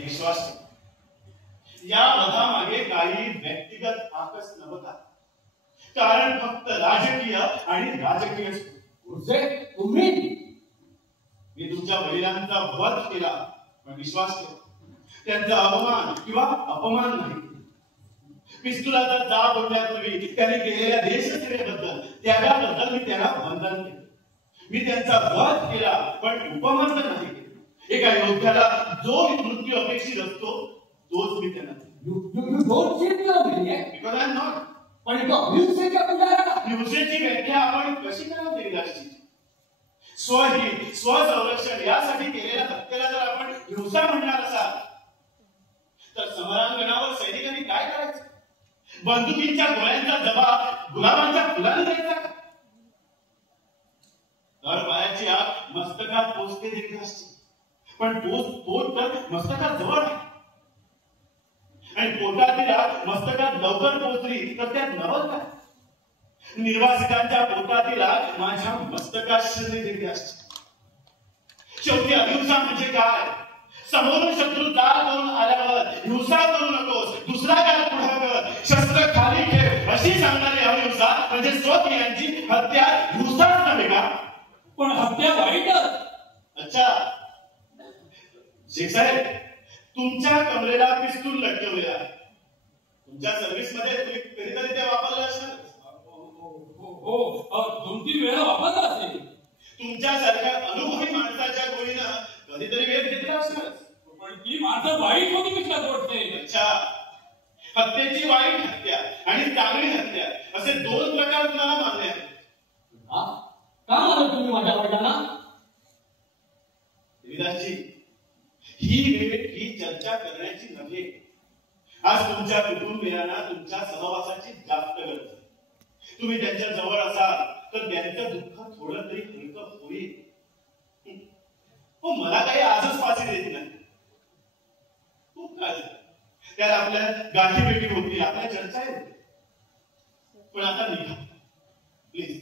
विश्वास या वधामागे काही व्यक्तिगत आकस नव्हता, कारण फक्त राजकीय आणि राजकीय तुम्ही मी तुमच्या वडिलांचा वध केला, पण विश्वास केला त्यांचा अवमान किंवा अपमान नाही. पिस्तुलाचा जाब ओढण्यापूर्वी त्यांनी केलेल्या देशसेवेबद्दल त्यागाबद्दल मी त्यांना वंदन केले. मी त्यांचा वध केला, पण उपमर्द नाही केले. एका योद्ध्याला जो मृत्यू अपेक्षित असतो तोच मी त्यांना पण हिंसेची व्याख्या आपण कशी करावी देवीदासजी? स्वहित स्वसंरक्षण यासाठी केलेल्या हत्येला जर आपण हिंसा म्हणणार असाल तर समरांगणावर सैनिकांनी काय करायचं? बंदुकींच्या गोळ्यांचा जबाब गुलाबांच्या फुलांना द्यायचा का? तर पायाची आग मस्तकात पोचते देवीदासजी, पण पोट तर मस्तकात जवळ आहे आणि पोटातील आग मस्तकात लवकर पोचली तर त्यात नवल काय? निर्वासितांच्या पोटातील आग माझ्या मस्तकात शिरली देवीदासजी. शेवटी अहिंसा म्हणजे काय? समोरून शत्रू दार करून आल्यावर हिंसा करू नकोस, दुसरा काळ पुढे कर, शस्त्र खाली ठेव अशी सांगणारी अहिंसा म्हणजे स्वकीयांची हत्या हिंसाच नव्हे का? पण हत्या वाईटच. अच्छा शेख साहेब, तुमच्या कमरेला पिस्तूल लटकवलेला आहे. तुमच्या सर्व्हिस मध्ये तुम्ही कधीतरी ते वापरलं असणार. हो 2-3 वेळा वापरला असेल. तुमच्यासारख्या अनुभवी माणसाच्या गोळीनं कधीतरी वेळ घेतला असणार. पण ती माणसं वाईट होती विचार वाटते. अच्छा, हत्येची वाईट हत्या आणि चांगली हत्या असे 2 प्रकार तुम्हाला मान्य आहेत का? म्हणत तुम्ही माझ्या वडिलांना? देवीदासजी, ही वेळ ही चर्चा करण्याची नव्हे. आज तुमच्या कुटुंबियांना तुमच्या सहवासाची जास्त गरज आहे. तुम्ही त्यांच्या जवळ असाल तर त्यांचं दुःख थोडं तरी हलकं होईल. मला काही आजच फाशी देत नाही. खूप काय त्याला आपल्या गाठी भेटी होती, आपल्या चर्चा होती. पण आता निघा प्लीज.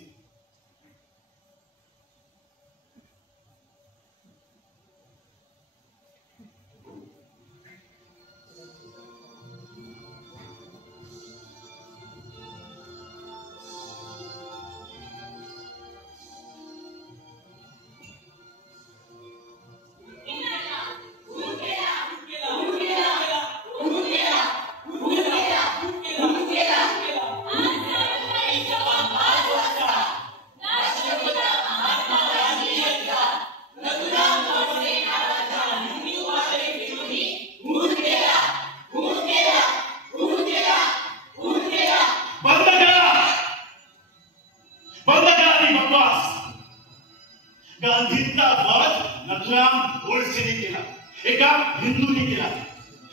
गांधींचा वध नथुराम गोडसेने केला, एका हिंदूने केला.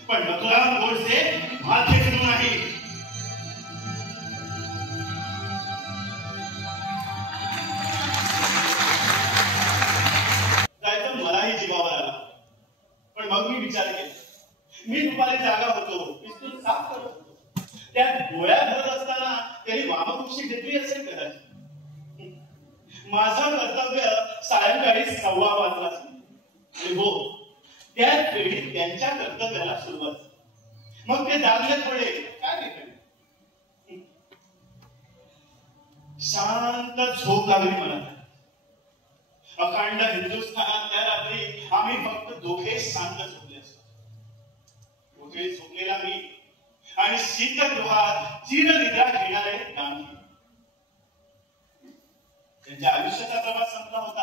पण नथुराम गोडसे माझे हिंदू नाही. जायचं मलाही जीवावर आला, पण मग मी विचार केला. मी दुपारी जागा होतो, पिस्तूल साफ करत होतो. त्यात गोळ्या भरत असताना त्यांनी वामकुक्षी घेतली असेल कदाचित. माझं कर्तव्य सायंकाळी 5:15 आणि हो त्याच वेळी त्यांच्या कर्तव्याला सुरुवात. मग ते जागले थोडे काय केलं. शांत झोप लागली मला. अखंड हिंदुस्थानात त्या रात्री आम्ही फक्त दोघे शांत झोपले असतो. दोघे झोपलेला मी आणि शीतगृहात चिरनिद्रा घेणारे गांधी. त्यांच्या आयुष्याचा प्रवास संपला होता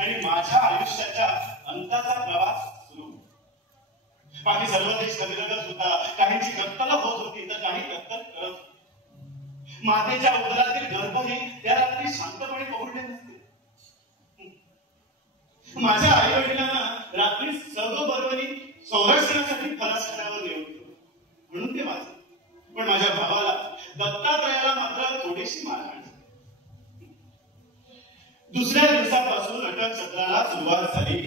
आणि माझ्या आयुष्याच्या अंताचा प्रवास सुरू. बाकी सर्व देश कविरगत होता. काहींची कत्तल होत होती तर काही कत्तल करत होती. मातेच्या उदरातील गर्भही त्या रात्री शांतपणे पकडले नसते. माझ्या आई वडिलांना रात्री सर्वबरोबरी संरक्षणासाठी फलासखान्यावर नेऊन ठेवलं म्हणून ते माझे. पण माझ्या भावाला दत्तात्रयाला मात्र थोडीशी मारहाण. दुसऱ्या दिवसापासून अटक सत्राला सुरुवात झाली.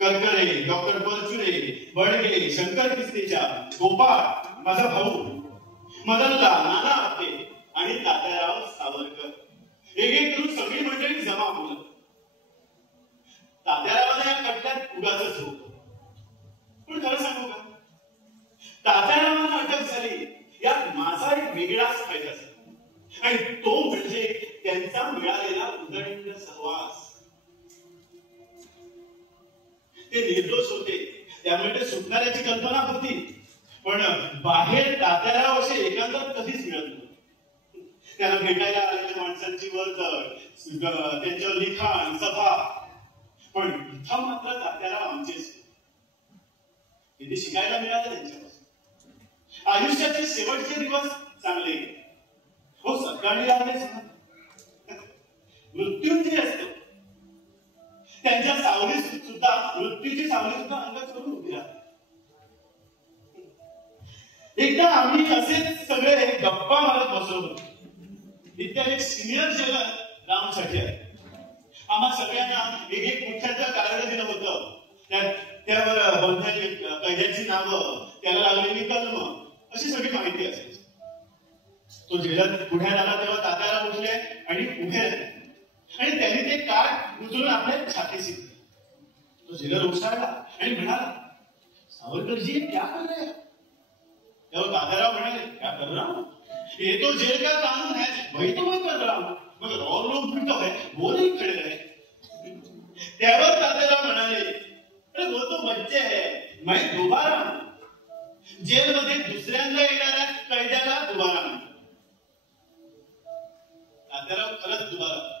करकरे, डॉक्टर परचुरे, बडगे, शंकर किस्तीच्या, गोपाळ, माझा भाऊ, मदनला, नाना आपटे आणि तात्याराव सावरकर एक एक करून सगळी मंडळी जमा होत. तात्यारावांना या खटल्यात उगाचच होत. पण खरं सांगू का, वेगळाच फायदा झाला आणि तो म्हणजे त्यांचा मिळालेला उदंड सहवास. ते निर्दोष होते त्यामुळे ते सुटणाऱ्याची कल्पना होती, पण बाहेर तात्याराव असे एकांतर कधीच मिळत नव्हते. त्याला भेटायला आलेल्या माणसांची वर्दळ, त्यांच्यावर लिखाण सभा, पण इथं मात्र तात्याराव आमचेच. इथे शिकायला मिळालं त्यांच्यापासून. आयुष्याचे शेवटचे दिवस चांगले हो. सकाळी आले मृत्युंजय असतो, त्यांच्या सावलीत सुद्धा मृत्यूची सावली सुद्धा अंगात करून उभी राहते. एकदा आम्ही असेच सगळे गप्पा मारत बसलो होतो. इतक्या एक सिनियर जेलर रामसाठी आहे. आम्हा सगळ्यांना एक एक मुख्याचं कार्ड दिलं होतं. त्यावर बंधाची कैद्याची नावं, त्याला लागलेली कलम, अशी सगळी माहिती असायची. तो जेलर पुढे आला तेव्हा तात्याला उठले आणि उभे राहिले आणि त्यांनी ते कार्ड उचलून आपल्या छातीशी. तो जेलर उठला आणि म्हणाला, सावरकरजी क्या कर रहे हैं? तेव्हा तात्याराव म्हणाले, क्या कर रहा हूं? ये तो जेल का कानून है, वही तो मैं कर रहा हूं, मगर और लोग भी तो है, वो नहीं खड़े रहे. त्यावर तात्याराव म्हणाले, अरे वो तो बच्चे है, मैं दोबारा हूं. जेलमध्ये दुसऱ्यांदा येणाऱ्या कैद्याला दुबारा म्हणतो. तात्याराव खरंच दुबारा.